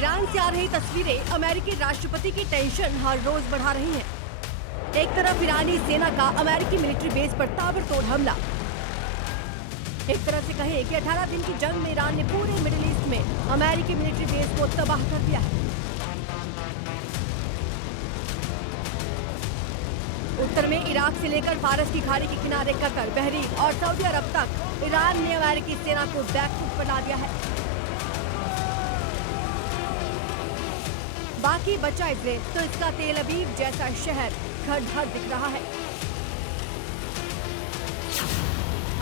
Iran से आ रही तस्वीरें अमेरिकी राष्ट्रपति की टेंशन हर रोज बढ़ा रही हैं। एक तरफ ईरानी सेना का अमेरिकी मिलिट्री बेस पर ताबड़तोड़ हमला, एक तरह से कहें कि 18 दिन की जंग में ईरान ने पूरे मिडिल ईस्ट में अमेरिकी मिलिट्री बेस को तबाह कर दिया है। उत्तर में इराक से लेकर फारस की खाड़ी के किनारे कतर, बहरीन और सऊदी अरब तक ईरान ने अमेरिकी सेना को बैकफुट बना दिया है। बाकी बचा इजराइल, तो इसका तेल अवीव जैसा शहर खंडहर दिख रहा है।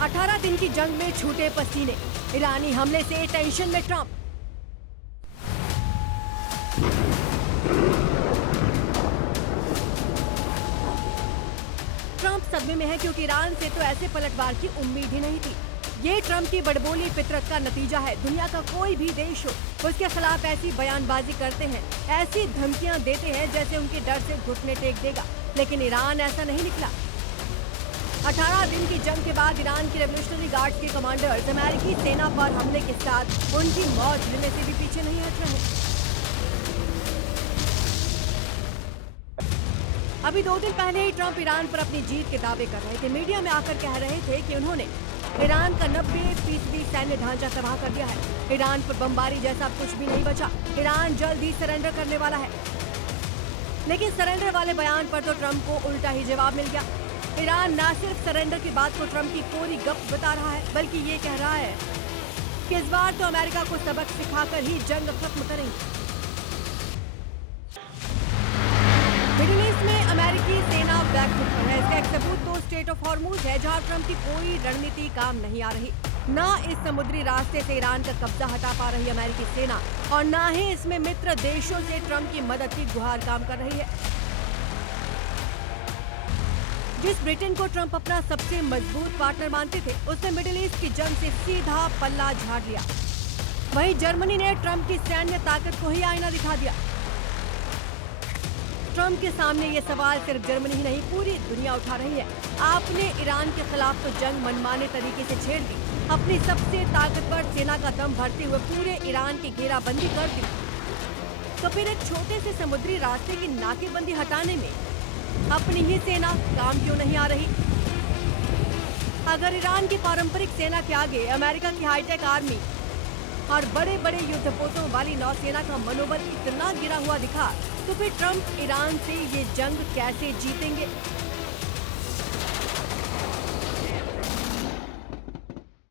18 दिन की जंग में छूटे पसीने, ईरानी हमले से टेंशन में ट्रंप। ट्रंप सदमे में है क्योंकि ईरान से तो ऐसे पलटवार की उम्मीद ही नहीं थी। ये ट्रंप की बड़बोली फितरत का नतीजा है। दुनिया का कोई भी देश हो, उसके खिलाफ ऐसी बयानबाजी करते हैं, ऐसी धमकियां देते हैं जैसे उनके डर से घुटने टेक देगा। लेकिन ईरान ऐसा नहीं निकला। 18 दिन की जंग के बाद ईरान की रेवोल्यूशनरी गार्ड्स के कमांडर्स अमेरिकी सेना पर हमले के साथ उनकी मौत झेलने से भी पीछे नहीं हट रहे। अभी 2 दिन पहले ही ट्रंप ईरान पर अपनी जीत के दावे कर रहे थे। मीडिया में आकर कह रहे थे कि उन्होंने ईरान का 90% सैन्य ढांचा तबाह कर दिया है। ईरान पर बमबारी जैसा कुछ भी नहीं बचा। ईरान जल्द ही सरेंडर करने वाला है। लेकिन सरेंडर वाले बयान पर तो ट्रंप को उल्टा ही जवाब मिल गया। ईरान न सिर्फ सरेंडर की बात को ट्रंप की कोरी गप बता रहा है, बल्कि ये कह रहा है कि इस बार तो अमेरिका को सबक सिखाकर ही जंग खत्म करेंगे। मिडिल ईस्ट में अमेरिकी सेना बैकफुट पर है। इसका एक सबूत तो स्ट्रेट ऑफ हॉर्मुज है, जहां ट्रंप की कोई रणनीति काम नहीं आ रही। न इस समुद्री रास्ते से ईरान का कब्जा हटा पा रही अमेरिकी सेना और न ही इसमें मित्र देशों से ट्रंप की मदद की गुहार काम कर रही है। जिस ब्रिटेन को ट्रंप अपना सबसे मजबूत पार्टनर मानते थे, उसने मिडिल ईस्ट की जंग से सीधा पल्ला झाड़ लिया। वहीं जर्मनी ने ट्रंप की सैन्य ताकत को ही आईना दिखा दिया। ट्रंप के सामने ये सवाल सिर्फ जर्मनी ही नहीं, पूरी दुनिया उठा रही है। आपने ईरान के खिलाफ तो जंग मनमाने तरीके से छेड़ दी, अपनी सबसे ताकतवर सेना का दम भरते हुए पूरे ईरान की घेराबंदी कर दी, तो फिर एक छोटे से समुद्री रास्ते की नाकेबंदी हटाने में अपनी ही सेना काम क्यों नहीं आ रही? अगर ईरान की पारंपरिक सेना के आगे अमेरिका की हाईटेक आर्मी और बड़े बड़े युद्धपोतों वाली नौसेना का मनोबल इतना गिरा हुआ दिखा, तो फिर ट्रंप ईरान से ये जंग कैसे जीतेंगे?